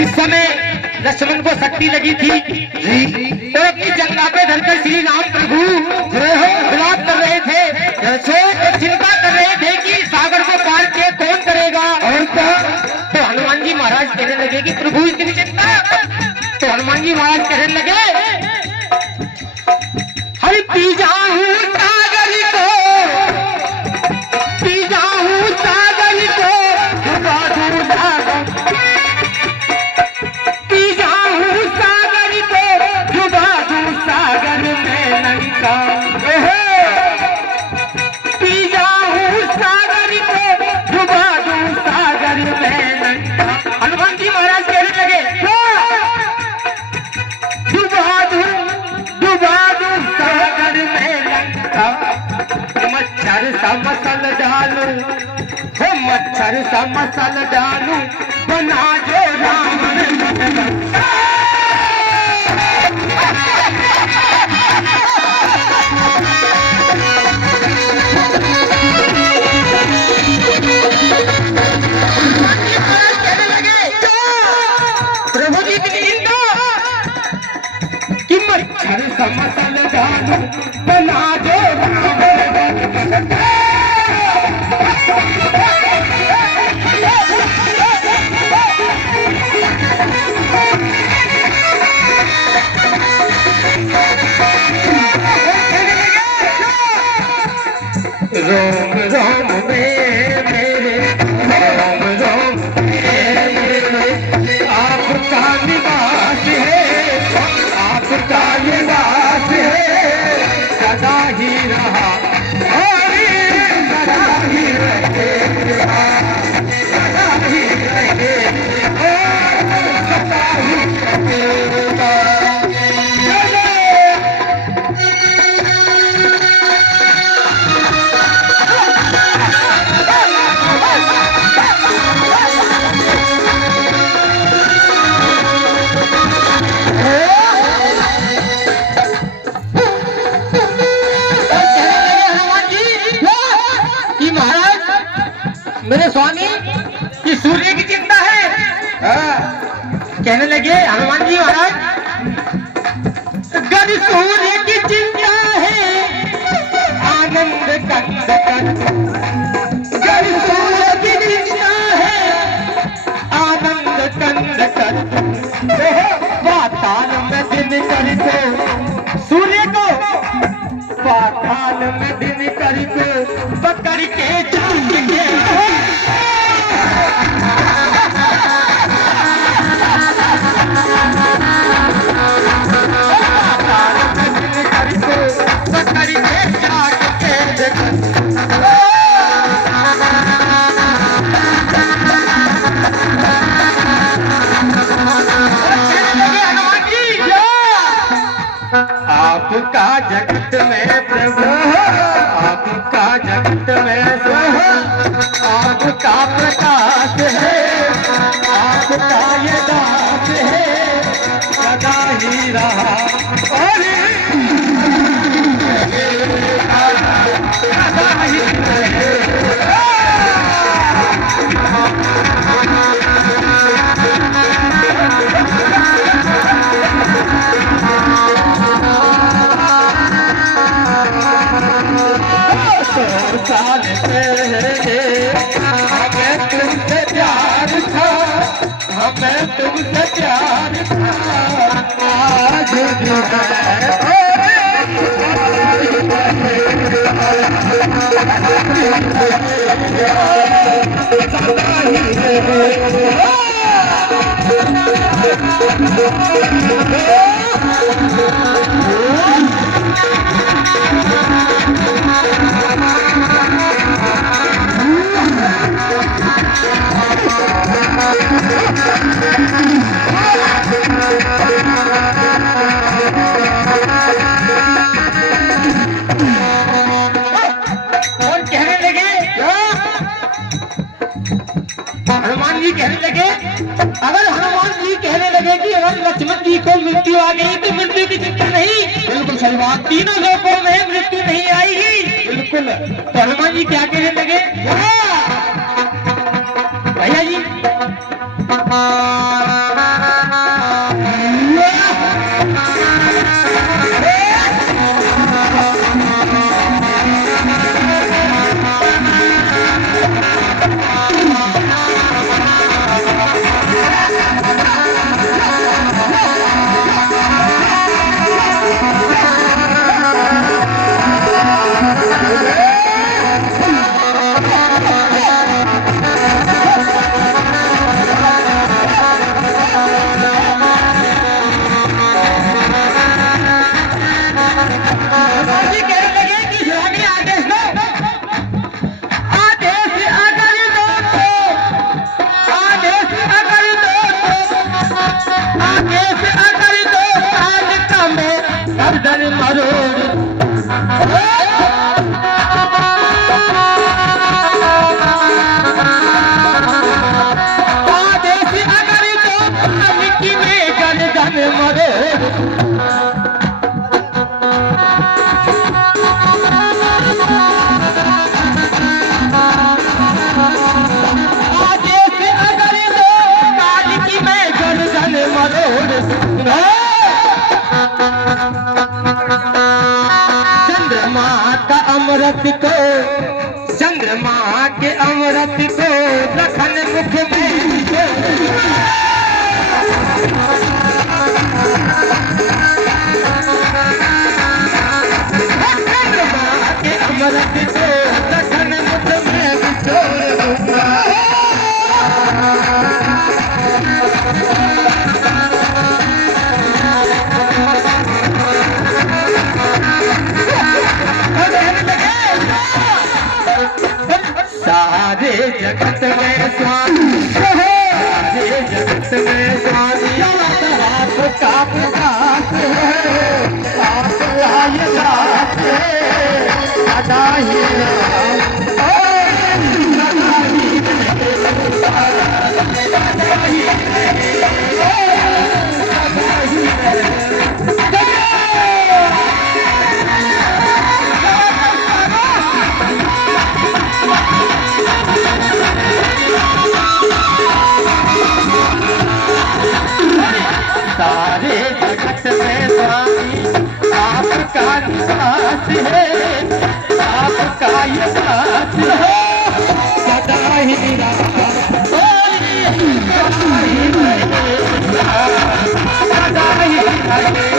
जिस समय लक्ष्मण को शक्ति लगी थी तो अपनी जंगा पे धरकर श्री राम प्रभु विलाप कर रहे थे, चिंता कर रहे थे कि सागर को पार के कौन करेगा। और तो हनुमान जी महाराज कहने लगे कि प्रभु इतनी चिंता। तो हनुमान जी महाराज कहने लगे, हरि पी जाऊं सागर को, पी जाऊं सागर को, डुबा दूं सागर, पी जाऊं सागर को, डुबा दूं सागर में लंका, पी जाऊं सागर को, डुबा दूं सागर में लंका। हनुमान जी महाराज कहने लगे, डुबा दूं सागर में लंका, मच्छर सा मसल डालू, हो मच्छर सा मसल डालू, बना जो रावण लंका। प्रभु जी की चिंता कि मच्छर सा मसल डालू, बना जो रावण लंका। रोम रोम में मेरे, रोम रोम में मेरे, आपका निवास है, आपका निवास है, सदा ही रहा, सदा ही रहेगा, सदा ही रहेगा, सदा ही रहेगा। मेरे स्वामी कि सूर्य की चिंता है। कहने लगे हनुमान जी महाराज, अगर सूर्य की चिंता है आनंद कंद कर, अगर सूर्य की चिंता है आनंद कंद कर, पाताल में दिन कर को, सूर्य को पाताल में दिन कर को पकड़ के चांद के आपका जगत में प्रभु, आपका जगत में प्रभु, आपका प्रकाश है, आपका ये दास है, सदा ही रहा, सदा ही रहेगा। साल पहले हमें तुमसे प्यार था, हमें तुमसे प्यार था, आज जो है हनुमान जी कहने लगे, अगर हनुमान जी कहने लगे कि अगर लक्ष्मण जी को मृत्यु आ गई तो मृत्यु की चिंता नहीं, बिल्कुल सही बात, तीनों लोगों में मृत्यु नहीं आएगी, बिल्कुल। तो हनुमान जी क्या कहने लगे, भैया जी आदेश अगर दो काल का मैं गर्दन मरोड़ आदेश अगर दो काल की मैं गर्दन मरोड़ चंद्रमा का अमृत को चंद्रमा के अमृत को लखन मुख में चंद्रमा के अमृत को लखन मुख में बिछोड़ दूंगा सारे जगत में स्वामी सारे जगत में स्वामी आपका प्रकाश है आप लाए दास सदा ही सारे जगत में स्वामी आपका निवास है आपका यश है सदा ही सदा ही